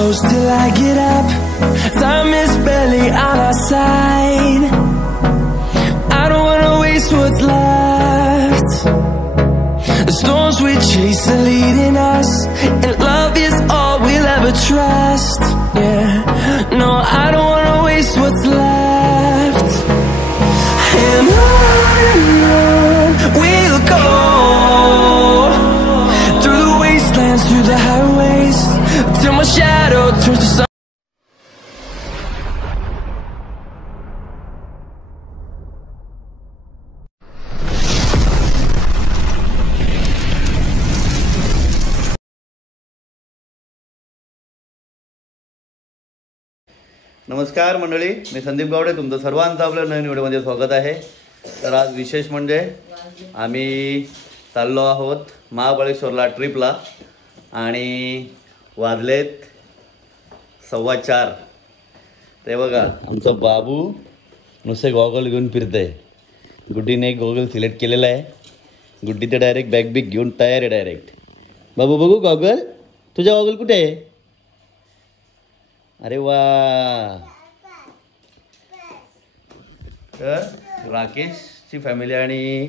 close till I get up. Time is barely on our side. I don't wanna waste what's left. The storms we chase are leading us, and love is all we'll ever trust. Yeah, no, I don't wanna waste what's left. And on we'll go, through the wastelands, through the highways, till my shadow turns to sun. नमस्कार मंडळी, मी संदीप गावडे, तुमचं सर्वांचं आपल्या नवीन व्हिडिओमध्ये स्वागत आहे. तर आज विशेष म्हणजे आम्ही चाललो आहोत महाबळेश्वरला ट्रिपला आणि वाजलेत 4:15. ते बघा आमचा बाबू नुसते गॉगल घेऊन फिरतंय. गुड्डीने एक गॉगल सिलेक्ट केलेला आहे. गुड्डी तर डायरेक्ट बॅग बिग घेऊन तयार आहे डायरेक्ट. बाबू बघू गॉगल, तुझा गॉगल कुठे आहे? अरे वा. तर राकेशची फॅमिली आणि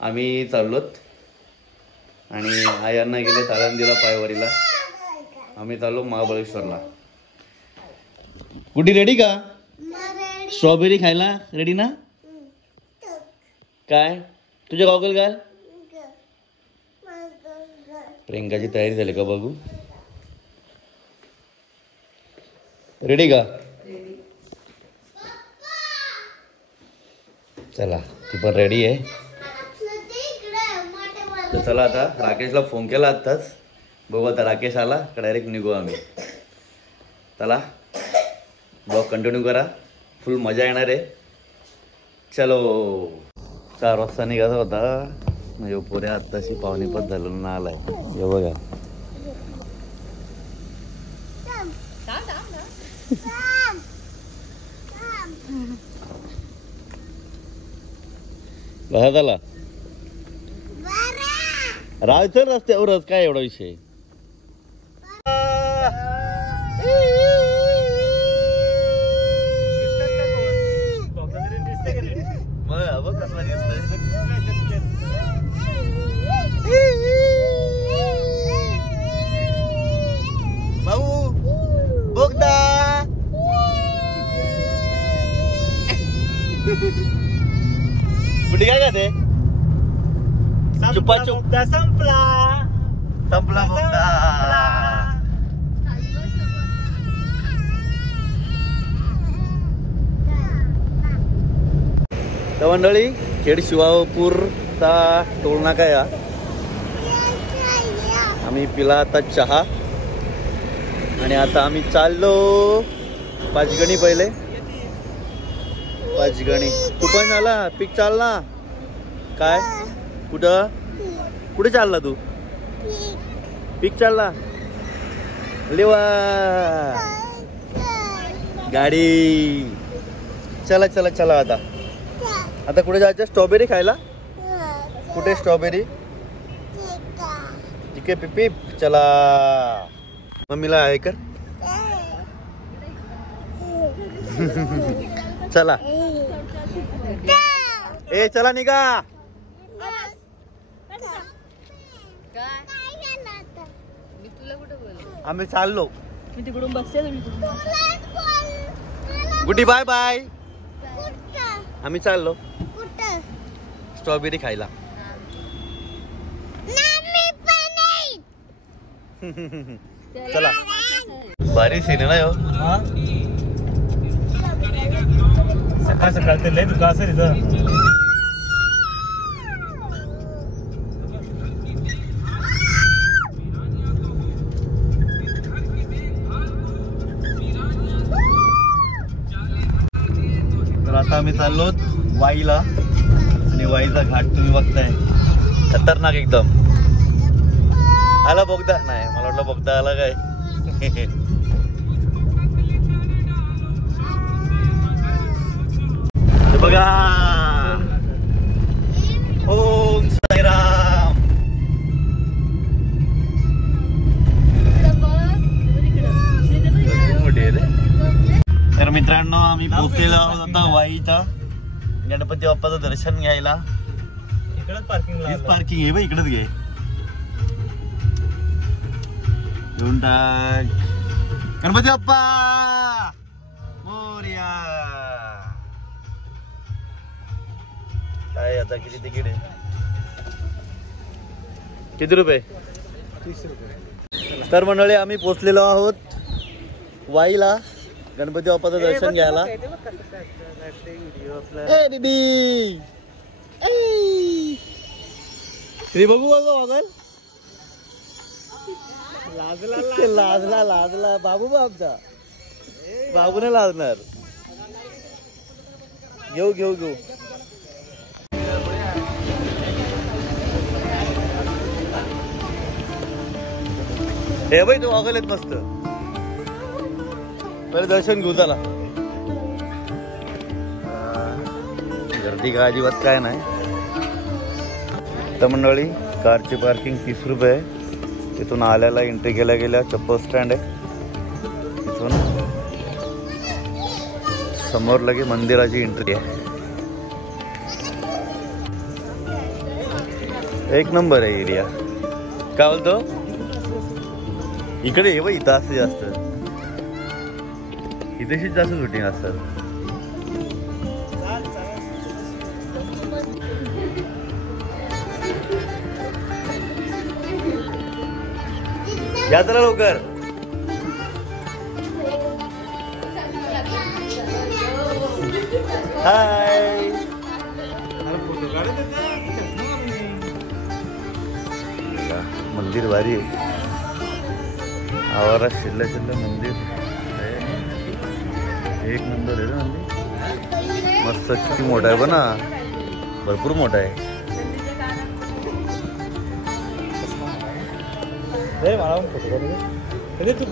आम्ही चाललोत आणि आयांना गेले आळंदीला पायवारीला. आम्ही चाललो महाबळेश्वरला. गुड्डी रेडी का? स्ट्रॉबेरी खायला रेडी ना? काय तुझे गॉगल घाल. प्रियंकाची तयारी झाली का बघू? रेडी का? चला, ती पण रेडी आहे. तर चला आता राकेशला फोन केला आत्ताच. बघू आता राकेश आला का डायरेक्ट निघू आम्ही. चला ब्लॉग कंटिन्यू करा, फुल मजा येणार आहे. चलो. 4 वाजता निघायचा होता म्हणजे पुढे आत्ताशी 5:45 झालं ना आलाय. हे बघा कसा झाला? राहायचं रस्त्यावरच, काय एवढा विषय. बघ कसला दिसतोय. भाऊ बोगदा. कुठे काय ते? चुपा चुप संपला बोगदा. तर मंडळी, खेड शिवापूरचा टोल नाका या. आम्ही पिला आता चहा आणि आता आम्ही चाललो पाचगणी. पहिले पाचगणी. तू पण झाला पिक चालला काय? कुठं कुठे चालला तू? पिक चालला. लेवा गाडी. चला चला चला. आता कुठे जायचं? स्ट्रॉबेरी खायला. कुठे स्ट्रॉबेरी? ठीक आहे पिप. चला मम्मीला आहे कर. चला ए चला निघा. आम्ही चाललो. मी तिकडून बसते. गुड्डी बाय बाय. आम्ही चाललो स्ट्रॉबेरी खायला. चला. भारी सीन आहे ना यो. सकाळ सकाळ ते लय दुकान असेल इथं. तर आता आम्ही चाललो वाईला आणि वाईचा घाट तुम्ही बघताय, खतरनाक एकदम. आला बोगदा? नाही, मला वाटलं बोगदा आला काय. बघा ओम साईराम. मित्रांनो आम्ही पोहोचलेलो आहोत आता वाईचा गणपती बाप्पाचं दर्शन घ्यायला. इकडेच पार्किंग पार्किंग आहे बा, इकडेच घे घेऊन टाक. गणपती बाप्पा मोरया. काय आता किती तिकीट आहे? किती रुपये? 30 रुपये. तर मंडळी आम्ही पोचलेलो आहोत वाईला गणपती बाप्पाचं दर्शन घ्यायला. ए दीदी ते बघू बघल लाजला लाजला बाबू बाबचा बाबू नाही लाजणार. घेऊ घेऊ घेऊ. हे बाई तू ऑगल येत मस्त. पहिले दर्शन घेऊ चला. गर्दी का अजिबात काय नाही. तर मंडळी कारची पार्किंग 30 रुपये आहे. तिथून आल्याला एंट्री केल्या गेल्या चप्पल स्टँड आहे. तिथून समोर लगे मंदिराची एंट्री आहे. एक नंबर आहे एरिया. काय बोलतो? इकडे ये बाई इथं असते जास्त. इथेशीच जास्त शूटिंग असतात. या तर लवकर. हाय. मंदिर भारी आहे. आवारात शिल्लक शिल्लक मंदिर एक नंबर आहे ना मंदिर. मस्त किती मोठा आहे बना. भरपूर मोठा आहे.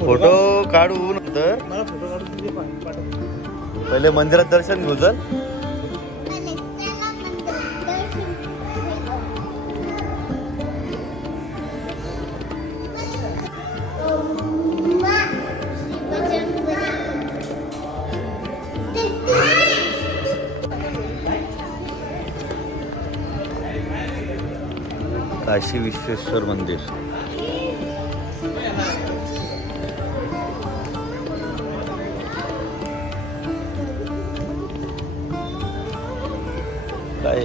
फोटो काढू नंतर पहिले मंदिरात दर्शन घेऊ. चल काशी विश्वेश्वर मंदिर. काय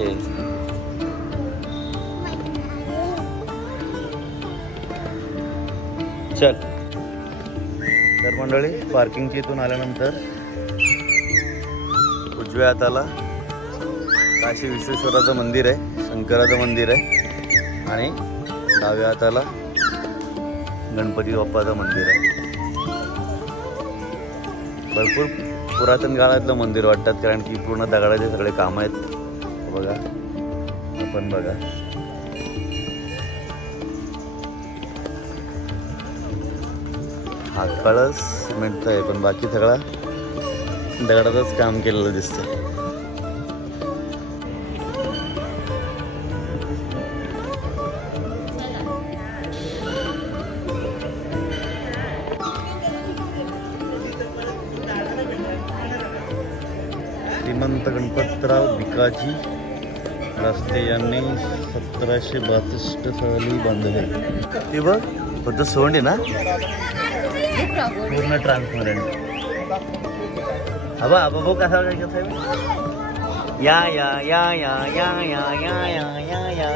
चल. तर मंडळी पार्किंगच्या इथून आल्यानंतर उजव्या हाताला काशी विश्वेश्वराचं मंदिर आहे, शंकराचं मंदिर आहे. आणि डाव्या हाताला गणपती बाप्पाचं मंदिर आहे. भरपूर पुरातन काळातलं मंदिर वाटतात, कारण की पूर्ण दगडाचे सगळे काम आहेत. बघा आपण बघा. हा कळस सिमेंटचा आहे, पण बाकी सगळा दगडाचंच काम केलेलं दिसतं. श्रीमंत गणपतराव भिकाजी रस्ते यांनी 1762 साली बांधले. ते बघ फक्त सोंड आहे ना, पूर्ण ट्रान्सपरंट. हा बा भाऊ कसा या या या या या या या या या या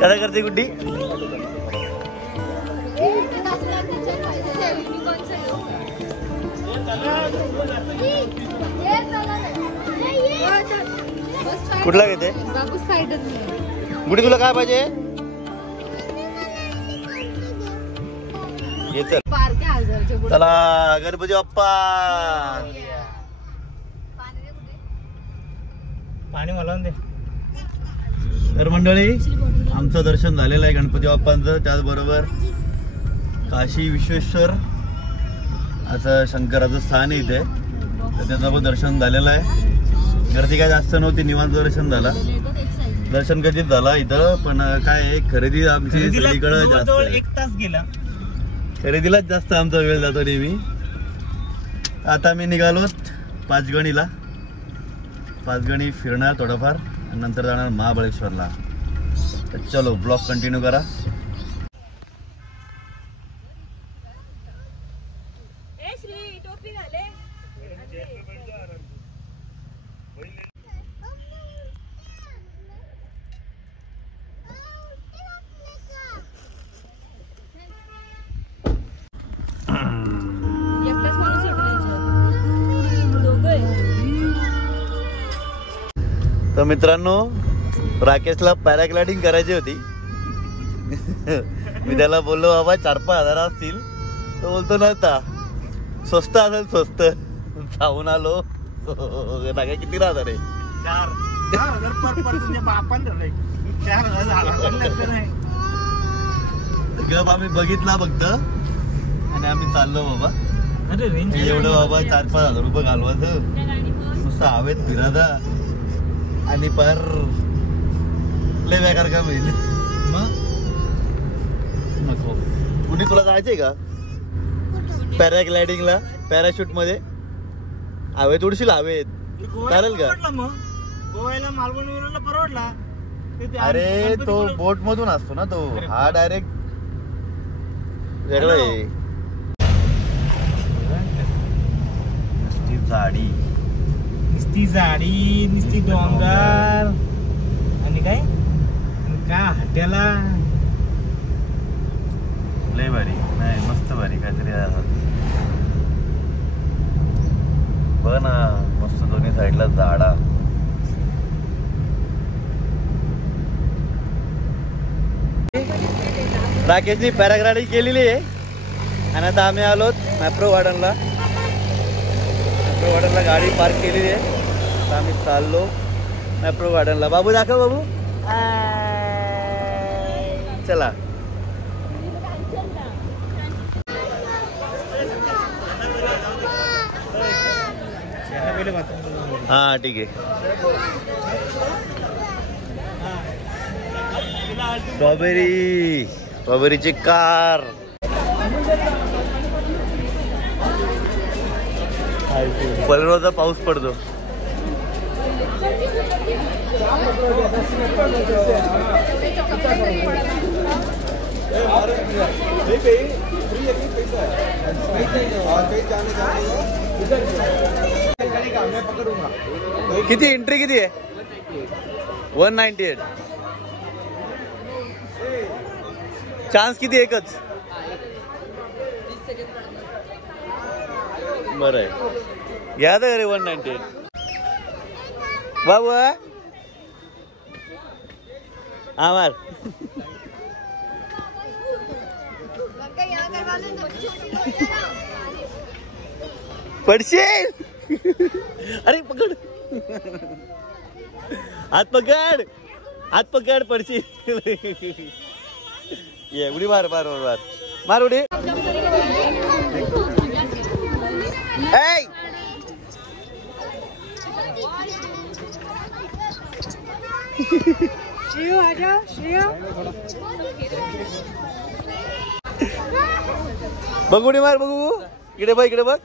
कसा करते गुड्डी. कुठला घेते गुडी? तुला काय पाहिजे? चला गणपती बाप्पा. पाणी मला दे. तर मंडळी आमचं दर्शन झालेलं आहे गणपती बाप्पांचं. त्याचबरोबर काशी विश्वेश्वर असं शंकराचं स्थान इथे, तर त्याचं पण दर्शन झालेलं आहे. गर्दी काय जास्त नव्हती, निवांत दर्शन झाला. दर्शन कधीच झाला इथं, पण काय खरेदी आमची सगळीकडे जास्त 1 तास गेला. खरेदीलाच जास्त आमचा वेळ जातो नेहमी. आता मी निघालोत पाचगणीला. पाचगणी फिरणार थोडंफार आणि नंतर जाणार महाबळेश्वरला. तर चलो ब्लॉग कंटिन्यू करा. तर मित्रांनो, राकेशला पॅराग्लायडिंग करायची होती. मी त्याला बोललो बाबा 4-5 हजार असतील. तो बोलतो नव्हता, स्वस्त असेल स्वस्त. जाऊन आलो. राखे किती राहणार आहे? 4,000 पर पर्सन आपण 4,000 गप आम्ही बघितला फक्त आणि आम्ही चाललो बाबा. एवढं बाबा 4-5 हजार रुपये घालवायचं नुसतं हवेत फिरायचा आणि पर लय बेकार काम होईल. मग नको. कुणी तुला जायचंय का पॅराग्लायडिंगला? पॅराशूट मध्ये हवेत उडशील. हवेत चालेल का? मग गोव्याला मालवण परवडला. अरे तो बोट मधून असतो ना तो. हा डायरेक्ट वेगळं आहे. नुसती झाडी, नुसती झाडी, नुसती डोंगर आणि काय हट्याला. लय भारी. नाही मस्त भारी काहीतरी बघ ना. मस्त दोन्ही साईडला झाडा. राकेशनी पॅराग्लायडिंग केलेली आहे आणि आता आम्ही आलोत मॅप्रो गार्डनला. मॅप्रो गार्डनला गाडी पार्क केलेली आहे. आता आम्ही चाललो मॅप्रो गार्डनला. बाबू दाखव बाबू. चला. हा ठीक आहे. स्ट्रॉबेरीची कार. पलरोजा पाऊस पडतो. किती एंट्री किती आहे? 198. चान्स किती? एकच. बरं आहे, घ्या तर घरी 198. बाबू आमार पडशील. अरे पकड, हात पकड, हात पकड, पडशील. ये उडी मार मार मार मार उडी. श्रेयो आजा, श्रेयो बघ उडी मार. बघू इकडे बघ, इकडे बघ.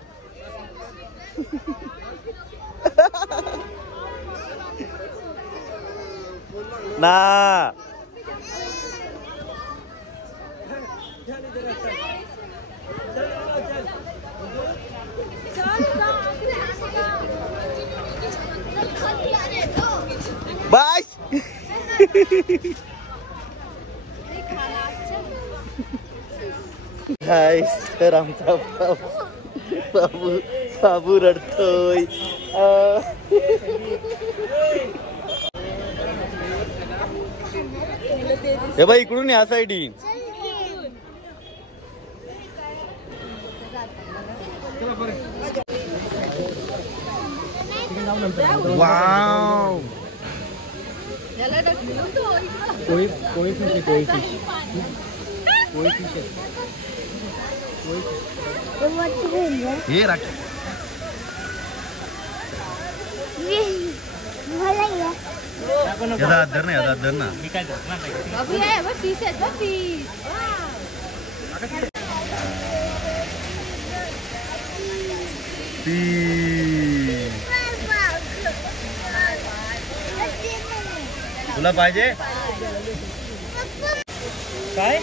ना बस. हाय तर आमचा बाबू बाबू रडतोय. हे बाई इकडून या साईडी. वाव. कोई फिश, कोई फिश, कोई फिश. हे राख. याचा हात धर ना, याचा हात धर ना. मी काय धरणार सेल्फी. तुला पाहिजे काय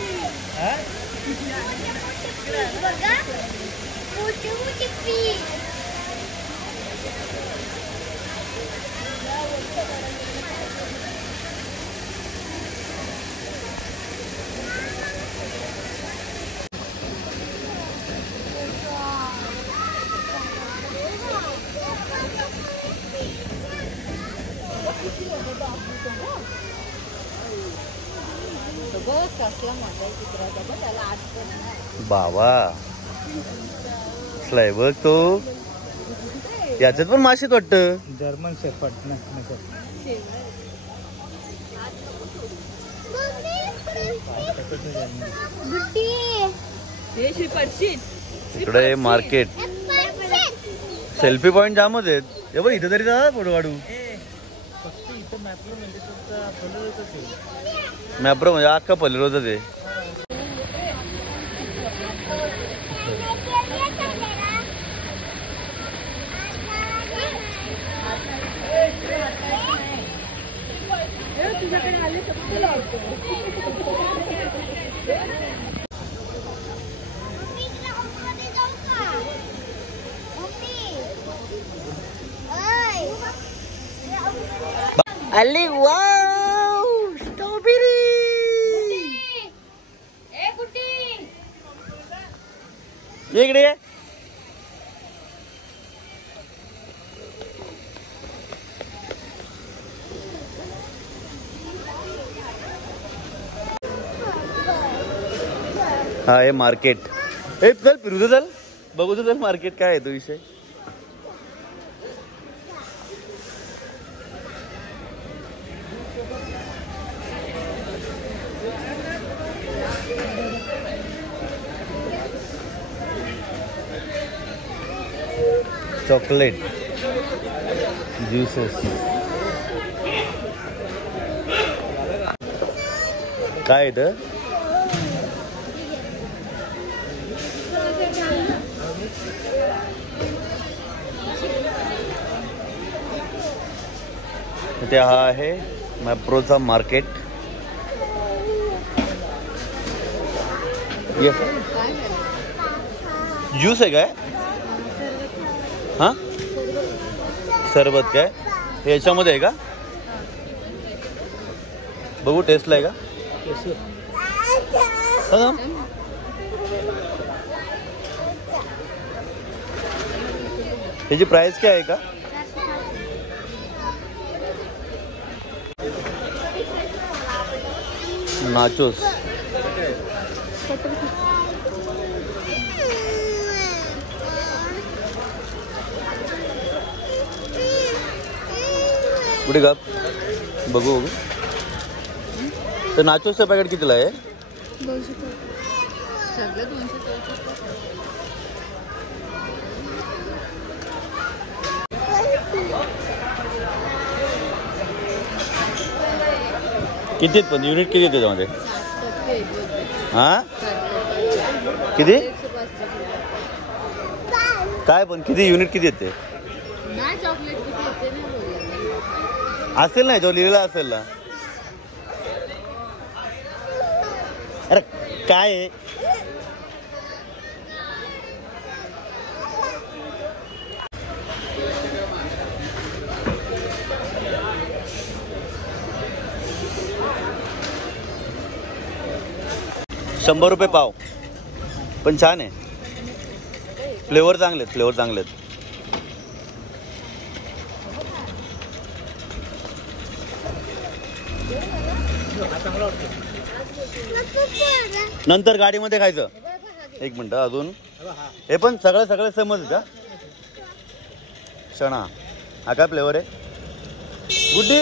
बाबा कसलाय बघ तो. याच्यात पण माशीत वाटतं. जर्मन शेफर्ड इकडे मार्केट. सेल्फी पॉइंट जामच आहेत. हे बघ इथं तरी जा फोटो काढू. मॅप्रो म्हणजे अख्खा पल्लीरोज आहे. Ali wow strawberry. इकडे हा हे मार्केट. हे चल फिरू दे, चल बघू दे चल मार्केट काय आहे तो विषय. चॉकलेट ज्यूसेस काय इथं. इथे हा आहे मॅप्रोचा मार्केट. ये ज्यूस आहे काय. हा सरबत काय हे याच्यामध्ये आहे का. बघू टेस्टला आहे का. ह्याची प्राइस काय आहे का. नाचोस कुठे का बघू बघू. तर नाचोसचं पॅकेट कितीला आहे. 200 सगळं 200. किती आहेत पण युनिट किती आहे त्याच्यामध्ये. हा किती काय पण किती युनिट किती येते. असेल ना जो लिहिलेला असेल ना. अरे काय आहे. ₹100 पाव पण छान आहे. फ्लेवर चांगले आहेत. नंतर गाडीमध्ये खायचं. एक मिनिट अजून हे पण सगळं समज का. चणा हा काय फ्लेवर आहे. गुड्डी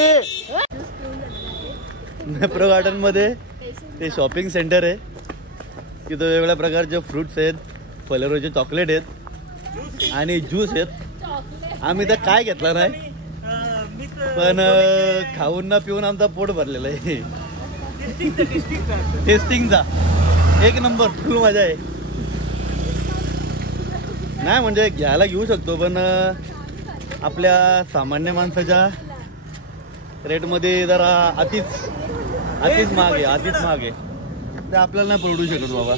मॅप्रो गार्डन मध्ये ते शॉपिंग सेंटर आहे. तिथं वेगवेगळ्या प्रकारचे फ्रुट्स आहेत, फलोचे चॉकलेट आहेत आणि ज्यूस आहेत. आम्ही तर काय घेतला नाही पण खाऊन ना पिऊन आमचा पोट भरलेला आहे. टेस्टिंगचा एक नंबर फुल मजा आहे. नाही म्हणजे घ्यायला घेऊ शकतो, पण आपल्या सामान्य माणसाच्या रेटमध्ये जरा अतिच महाग आहे ते आपल्याला नाही परवडू शकत बाबा.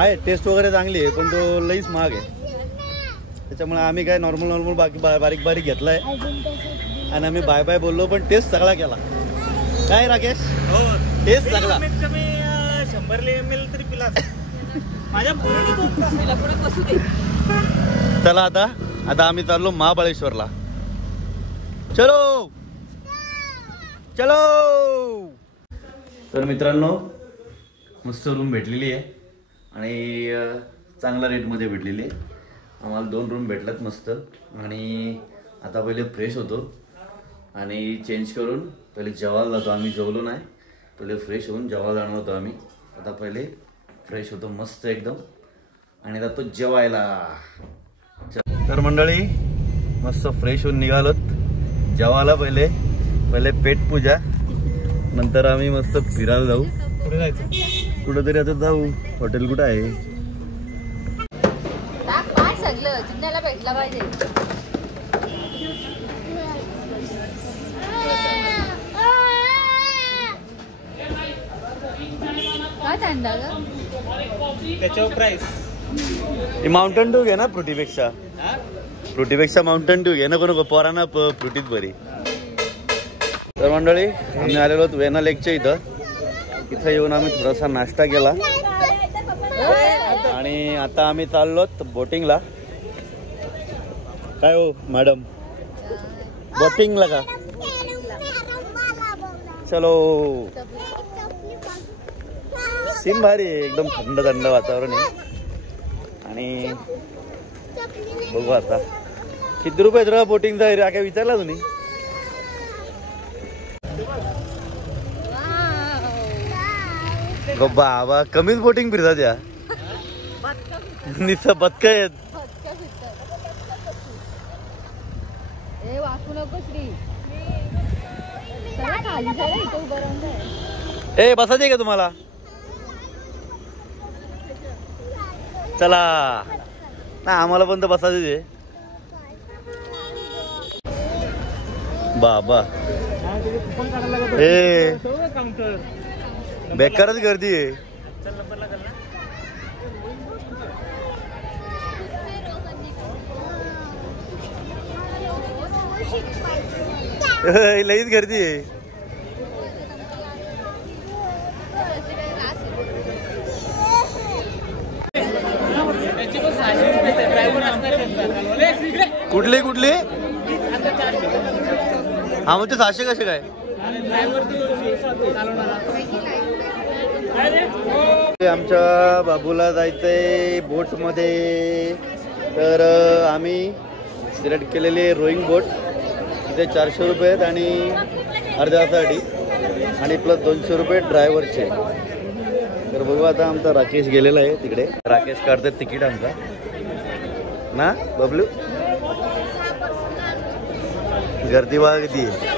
आहे टेस्ट वगैरे चांगली आहे, पण तो लईच महाग आहे. त्याच्यामुळे आम्ही काय नॉर्मल बारीक घेतलाय आणि आम्ही बाय बोललो, पण टेस्ट सगळा केला. काय राकेश? हो, टेस्ट सगळा. कमी 100 ml तरी पिला माझ्या. चला आता आम्ही चाललो महाबळेश्वरला. चलो. तर मित्रांनो, मस्त रूम भेटलेली आहे आणि चांगल्या रेटमध्ये भेटलेली आहे. आम्हाला 2 रूम भेटल्यात मस्त. आणि आता पहिले फ्रेश होतो आणि चेंज करून पहिले जेवायला जातो. आम्ही जेवलो नाही, पहिले फ्रेश होऊन जेवायला जाणार होतो आम्ही. आता पहिले फ्रेश होतो मस्त एकदम आणि जातो जेवायला. तर मंडळी, मस्त फ्रेश होऊन निघालोत जेवायला. पहिले पेटपूजा, नंतर आम्ही मस्त फिरायला जाऊ. कुठे जायचं? कुठंतरी आता जाऊ. हॉटेल कुठं आहे? जिन्याला भेटला पाहिजे. काय थंडा ग त्याच्यावर प्राइस. माउंटेन ड्यू घे ना फ्रुटीपेक्षा माउंटेन ड्यू घे ना. कोण पोरांना फ्रुटीच बरी. तर मंडळी, आम्ही आलेलो आहोत वेना लेकच्या इथं येऊन आम्ही थोडासा नाश्ता केला आणि आता आम्ही चाललोत बोटिंगला. काय हो मॅडम, बोटिंगला का? चलो. सीन भारी आहे, एकदम थंड वातावरण आहे. आणि बघू आता किती रुपये जरा बोटिंगचा एरिया काय विचारला तुम्ही? बाबा कमीच बोटिंग फिरतात या. निस बदक आहेत. ए बसायचे का तुम्हाला? चला ना, आम्हाला पण तर बसायचे. बाबा ए बेकारच गर्दी आहे. लईच गर्दी आहे. कुठले हा म्हणजे 600 कसे काय? आमच्या बाबूला जायचंय बोट मध्ये. तर आम्ही सिलेक्ट केलेली रोईंग बोट. तिथे 400 रुपये आहेत आणि अर्ध्या तासासाठी आणि प्लस 200 रुपये ड्रायव्हरचे. तर बघू आता आमचा राकेश गेलेला आहे तिकडे. राकेश काढतात तिकीट आमचा ना बबलू. गर्दी बघा किती आहे.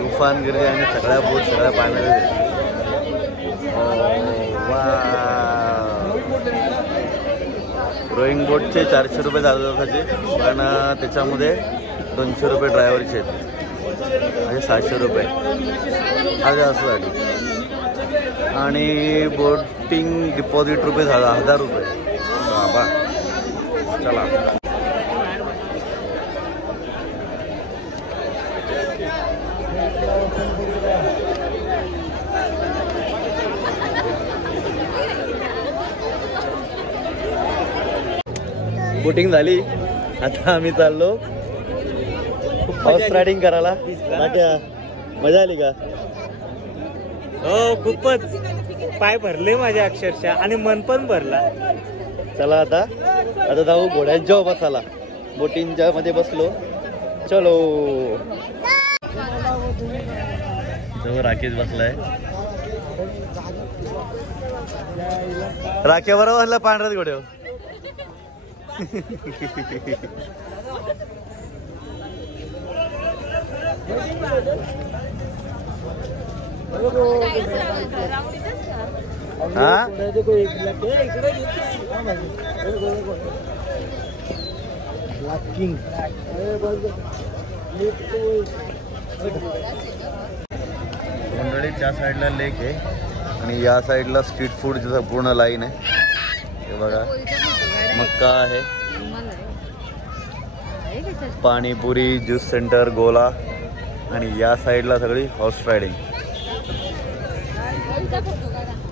तुफान गर्दी आणि सगळ्या बोट सगळ्या पाण्यात. रोईंग बोटचे 400 रुपये तासाचे, पण त्याच्यामध्ये 200 रुपये ड्रायव्हरचे आहेत म्हणजे 700 रुपये अर्ध्या तासासाठी. आणि बोटिंग डिपॉझिट रुपये 1000 रुपये. बाबा चला. बोटिंग झाली, आता आम्ही चाललो हॉर्स रायडिंग करायला. मजा आली का? हो, खूपच. पाय भरले माझ्या अक्षरशः आणि मन पण भरला. चला आता जाऊ घोड्यांच्या बसायला. बोटिंगच्या मध्ये बसलो. चलो. जो राकेश बसलाय. राख्या बरोबर बसला पांढऱ्याच घोड्यावर. हा मंडळी त्या साईडला लेक आहे आणि या साईडला स्ट्रीट फूडचं पूर्ण लाईन आहे. हे बघा मक्का आहे, पाणीपुरी, ज्यूस सेंटर, गोला आणि या साईडला सगळी हॉर्स रायडिंग.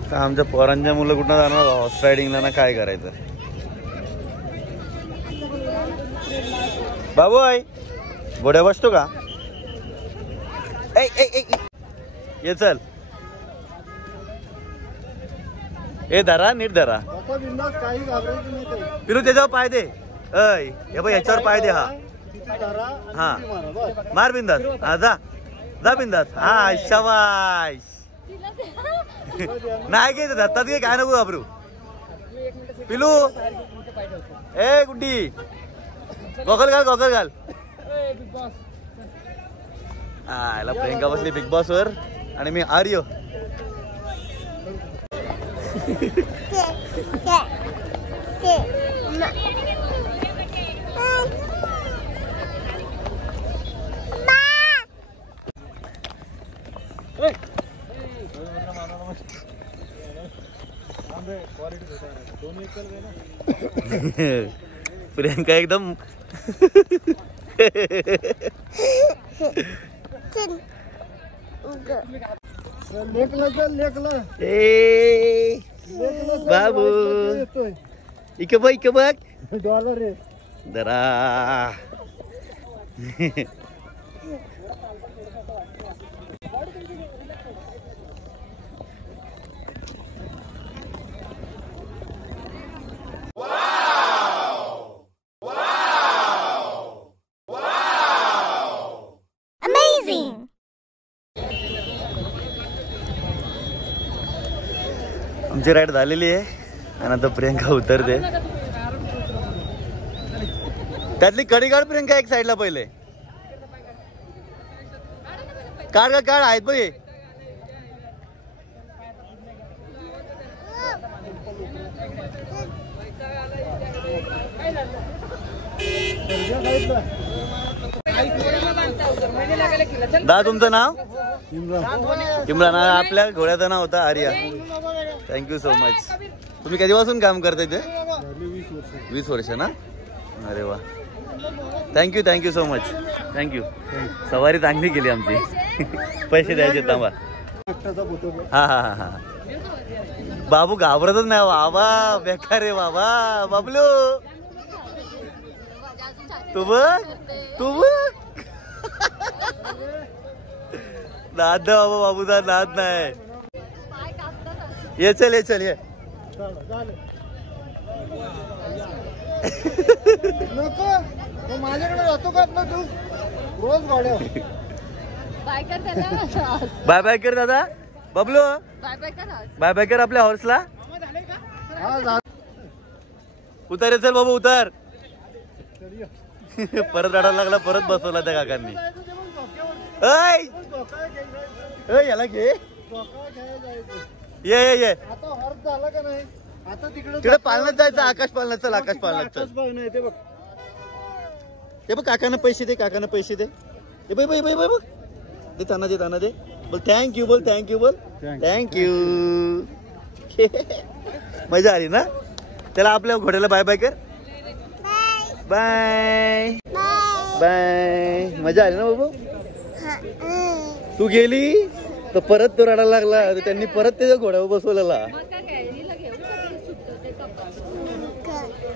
तर आमच्या पोरांच्या मुलं कुठं जाणार हॉर्स रायडिंगला ना, काय करायचं. बाबू आई घोड्या बसतो का? ये चल, ए धरा नीट धरा पिलू, त्याच्यावर पाय दे. अय हे बघ याच्यावर पाय दे. हा हा मार बिंदास. हा जा जा बिंदास. हा शाबाश. नाही घे धरतात घे, काय नको घाबरू. पिलू ए गुड्डी गॉगल घाल, गॉगल घाल. हा याला प्रियंका बसली बिग बॉस वर आणि मी आर्य. प्रियंका एकदम बाबू इक बघ जरा. आमची राईड झालेली आहे आणि आता प्रियंका उतरते. त्यातली कडी काढ प्रियंका एक साईडला पहिले. काढ का काढ आहेत बघ. दा तुमचं नाव? इम्रान. आपल्या घोड्याचं नाव होता आर्या. Thank you so much. तुम्ही कधीपासून काम करताय ते? 20 वर्ष ना. अरे वा, thank you thank you so much. Thank you. सवारी चांगली केली आमची. पैसे द्यायचे थांबा. हा हा हा हा. बाबू घाबरतच नाही बाबा. बेकार रे बाबा. बाबलू तू बघ, तू बघ. नाद ना बाबा, बाबूचा नाद नाही. ये चल ये चल ये. नको माझ्याकडे जातो का तू रोज गाड्या. बाय बाय कर दादा. बबलू बाय बाय कर आपल्या हॉर्सला. उतर ये चल बाबू उतर. परत रडायला लागला, परत बसवला त्या काकांनी. याला घे. ये ये ये. आता हॉर्स झाला का नाही? आता तिकडे पालनात जायचं. आकाश पालनात चल. आकाश पालनात चल. ते बघ काकांना पैसे दे, काकांना पैसे दे. बघ बघ बघ बघ दे त्यांना, दे त्यांना दे. बोल थँक्यू, बोल थँक्यू, बोल थँक्यू. मजा आली ना. त्याला आपल्या घोड्याला बाय बाय कर. Bye bye. मजा आली ना बाबू. तू गेली तर परत तो रडायला लागला. त्यांनी परत त्याच्या घोड्यावर बसवलेला.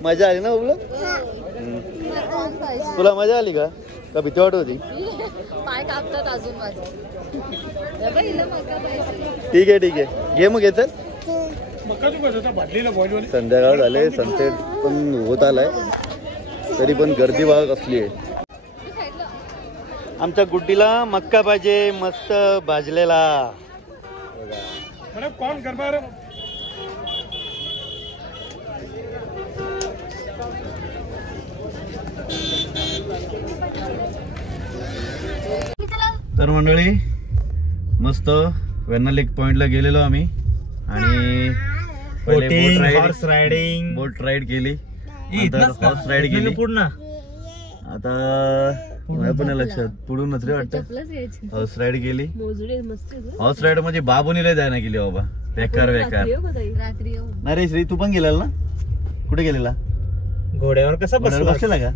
मजा आली ना बाबू. तुला मजा आली का? का भीती वाटत होती? पाय कापतात अजून माझे. ठीक आहे ठीक आहे. घे मग घे चल. संध्याकाळ झाले, सनसेट पण होत आलाय, तरी पण गर्दी बघा कसली आहे. आमच्या गुड्डीला मक्का पाहिजे मस्त भाजलेला. कोण करणार? तर मंडळी मस्त वेन्ना लेक पॉइंटला गेलेलो आम्ही आणि पहिले हॉर्स रायडिंग, बोट राईड केली, हॉर्स राईड केली. पूर्ण आता मला पण लक्षात पुढूनच रे वाटतं हॉर्स राईड केली. हॉर्स राईड म्हणजे बाबुनीला जायला गेली बाबा, बेकार बेकार. नाही रे श्री, तू पण गेलेला ना? कुठे गेलेला? घोड्यावर कसा बसलेला का?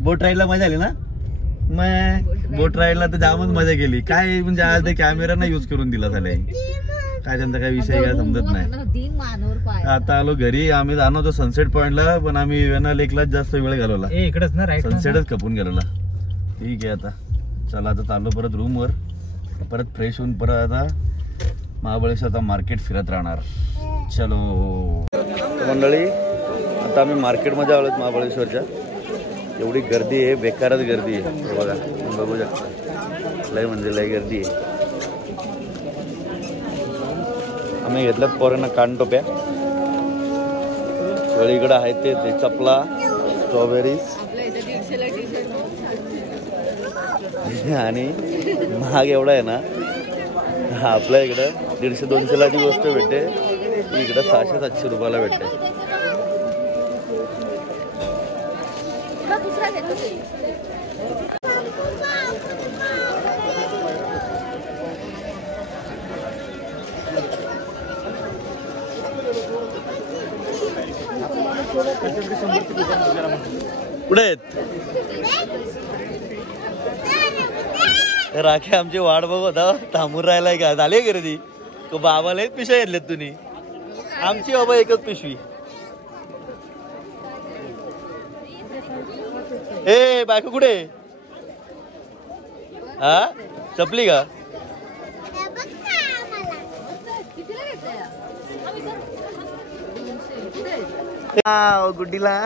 बोट राईडला मजा आली ना? मग बोट राईडला तर जामच मजा केली. काय म्हणजे आज ते कॅमेरा नाही युज करून दिला झाले, काय त्यांचा काही विषय काय समजत नाही. आता आलो घरी. आम्ही जाणार होतो सनसेट पॉइंटला, पण आम्ही वेना लेकलाच जास्त वेळ घालवला. इकडेच ना, राईट सनसेटच खपून गेलेला. ठीक आहे, आता चला आता चाललो परत रूम वर, परत फ्रेश होऊन परत आता महाबळेश्वरचा मार्केट फिरत राहणार. चलो मंडळी, आता आम्ही मार्केटमध्ये आलोत महाबळेश्वरच्या. एवढी गर्दी आहे, बेकारच गर्दी आहे. हे बघा, तुम्ही बघू शकता, लय म्हणजे लय गर्दी आहे. आम्ही घेतल्यात पोरांना कानटोप्या. सगळीकडे आहेत ते चपला, स्ट्रॉबेरीज आणि महाग एवढा आहे ना. आपल्या इकडं 150-200 ची गोष्ट भेटते, इकडं 600-700 रुपयाला भेटते. कुठे आहेत राखी? आमची वाट बघ होता, थांबून राहिलाय का? झाली गर्दी? तो बाबाला पिशव्या घेतल्यात तुम्ही? आमची बाबा एकच पिशवी. ए बायको कुठे? हा चपली का? गुड्डीला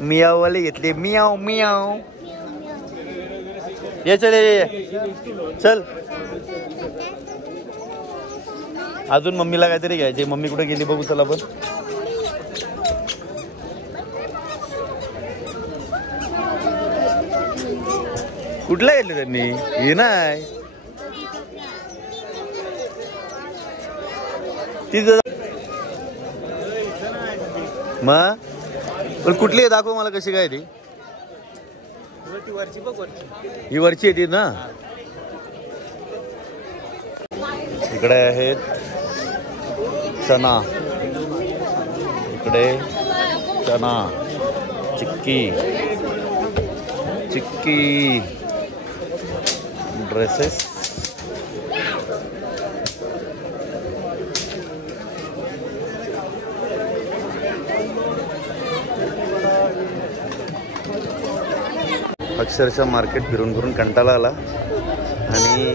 मियाव वाले घेतले. मियाव मियाव. ये चल चल. अजून मम्मीला काहीतरी घ्यायचे. मम्मी कुठे गेली बघू चला. पण कुठला घेतले त्यांनी? हे नाही तिथं मग. पण कुठली आहे दाखव मला, कशी काय ती? ही वरची येते ना. इकडे आहेत चना, इकडे चना, चिक्की चिक्की, ड्रेसेस. अक्षरशः मार्केट फिरून फिरून कंटाळा आला आणि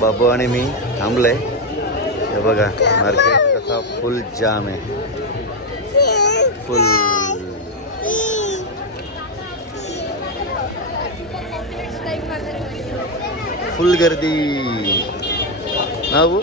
बाबू आणि मी थांबलंय. हे बघा मार्केट कसा फुल जाम आहे, फुल. फुल गर्दी ना भाऊ.